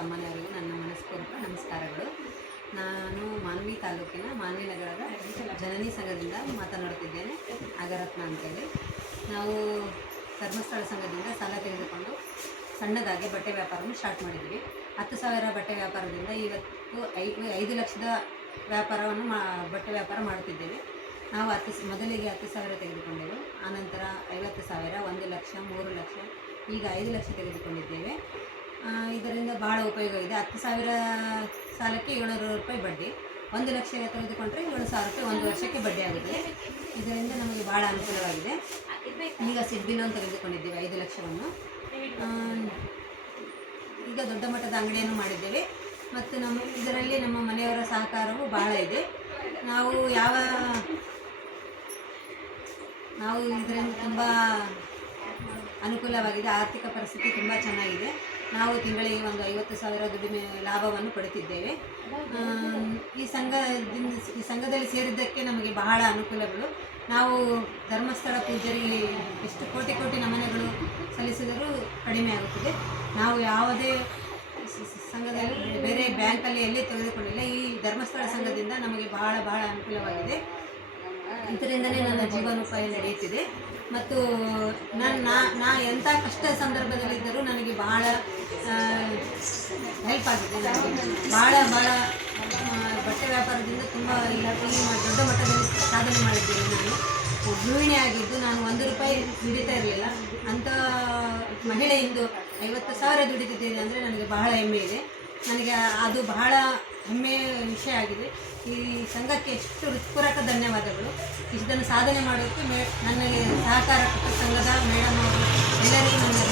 ಅಮ್ಮನವರಿಗೂ ನನ್ನ ಮನಸ್ಪೂರ್ವಕ ನಮಸ್ಕಾರಗಳು. ನಾನು ಮಾನ್ವಿ ತಾಲೂಕಿನ ಮಾನ್ವಿ ನಗರದ ಜನನಿ ಸಂಘದಿಂದ ಮಾತನಾಡುತ್ತಿದ್ದೇನೆ, ಅಗರತ್ನ ಅಂತೇಳಿ. ನಾವು ಧರ್ಮಸ್ಥಳ ಸಂಘದಿಂದ ಸಾಲ ತೆಗೆದುಕೊಂಡು ಸಣ್ಣದಾಗಿ ಬಟ್ಟೆ ವ್ಯಾಪಾರವನ್ನು ಸ್ಟಾರ್ಟ್ ಮಾಡಿದ್ವಿ. 10,000 ಬಟ್ಟೆ ವ್ಯಾಪಾರದಿಂದ ಇವತ್ತು 5 ಲಕ್ಷದ ವ್ಯಾಪಾರವನ್ನು ಬಟ್ಟೆ ವ್ಯಾಪಾರ ಮಾಡುತ್ತಿದ್ದೇವೆ. ನಾವು ಮೊದಲಿಗೆ 10,000 ತೆಗೆದುಕೊಂಡೆವು, ಆನಂತರ 50,000, 1 ಲಕ್ಷ, 3 ಲಕ್ಷ, ಈಗ 5 ಲಕ್ಷ ತೆಗೆದುಕೊಂಡಿದ್ದೇವೆ. ಇದರಿಂದ ಭಾಳ ಉಪಯೋಗ ಇದೆ. 10,000 ಸಾಲಕ್ಕೆ 700 ರೂಪಾಯಿ ಬಡ್ಡಿ, 1 ಲಕ್ಷ ತೆಗೆದುಕೊಂಡ್ರೆ 7,000 ರೂಪಾಯಿ 1 ವರ್ಷಕ್ಕೆ ಬಡ್ಡಿ ಆಗುತ್ತೆ. ಇದರಿಂದ ನಮಗೆ ಭಾಳ ಅನುಕೂಲವಾಗಿದೆ. ಈಗ ಸಿಡ್ಬಿಲ್ ಲೋನ್ ತೆಗೆದುಕೊಂಡಿದ್ದೇವೆ 5 ಲಕ್ಷವನ್ನು. ಈಗ ದೊಡ್ಡ ಮಟ್ಟದ ಅಂಗಡಿಯನ್ನು ಮಾಡಿದ್ದೇವೆ ಮತ್ತು ಇದರಲ್ಲಿ ನಮ್ಮ ಮನೆಯವರ ಸಹಕಾರವೂ ಭಾಳ ಇದೆ. ನಾವು ಇದರಿಂದ ತುಂಬ ಅನುಕೂಲವಾಗಿದೆ. ಆರ್ಥಿಕ ಪರಿಸ್ಥಿತಿ ತುಂಬ ಚೆನ್ನಾಗಿದೆ. ನಾವು ತಿಂಗಳಿಗೆ ಒಂದು 50,000 ದುಡಿಮೆ ಲಾಭವನ್ನು ಪಡೆಯುತ್ತಿದ್ದೇವೆ. ಈ ಸಂಘದಲ್ಲಿ ಸೇರಿದ್ದಕ್ಕೆ ನಮಗೆ ಬಹಳ ಅನುಕೂಲಗಳು. ನಾವು ಧರ್ಮಸ್ಥಳ ಪೂಜಾರಿಗೆ ಎಷ್ಟು ಕೋಟಿ ನಮನಗಳು ಸಲ್ಲಿಸಿದರೂ ಕಡಿಮೆ ಆಗುತ್ತದೆ. ನಾವು ಯಾವುದೇ ಸಂಘದಲ್ಲಿ ಬೇರೆ ಬ್ಯಾಂಕಲ್ಲಿ ಎಲ್ಲಿ ತೆಗೆದುಕೊಂಡಿಲ್ಲ. ಈ ಧರ್ಮಸ್ಥಳ ಸಂಘದಿಂದ ನಮಗೆ ಬಹಳ ಅನುಕೂಲವಾಗಿದೆ. ಇದರಿಂದಲೇ ನನ್ನ ಜೀವನೋಪಾಯ ನಡೆಯುತ್ತಿದೆ ಮತ್ತು ನಾ ಎಂಥ ಕಷ್ಟ ಸಂದರ್ಭದಲ್ಲಿದ್ದರೂ ನನಗೆ ಬಹಳ ಹೆಲ್ಪ್ ಆಗಿದೆ. ಭಾಳ ಬಟ್ಟೆ ವ್ಯಾಪಾರದಿಂದ ತುಂಬ ದೊಡ್ಡ ಮಟ್ಟದಲ್ಲಿ ಸಾಧನೆ ಮಾಡಿದ್ದೇನೆ. ನಾನು ಗೃಹಿಣಿ ಆಗಿದ್ದು ನಾನು 1 ರೂಪಾಯಿ ದುಡಿತಾ ಇರಲಿಲ್ಲ. ಅಂಥ ಮಹಿಳೆ ಇಂದು 50,000 ದುಡಿತಿದ್ದೇನೆ ಅಂದರೆ ನನಗೆ ಬಹಳ ಹೆಮ್ಮೆ ಇದೆ. ನನಗೆ ಅದು ಬಹಳ ಹೆಮ್ಮೆಯ ವಿಷಯ ಆಗಿದೆ. ಈ ಸಂಘಕ್ಕೆ ಎಷ್ಟು ಹೃತ್ಪೂರ್ವಕ ಧನ್ಯವಾದಗಳು. ಇದನ್ನು ಸಾಧನೆ ಮಾಡೋಕ್ಕೆ ನನಗೆ ಸಹಕಾರ ಕೊಟ್ಟ ಸಂಘದ ಮೇಡಮ್ ಅವರು ಎಲ್ಲರಿಗೂ ನನ್ನ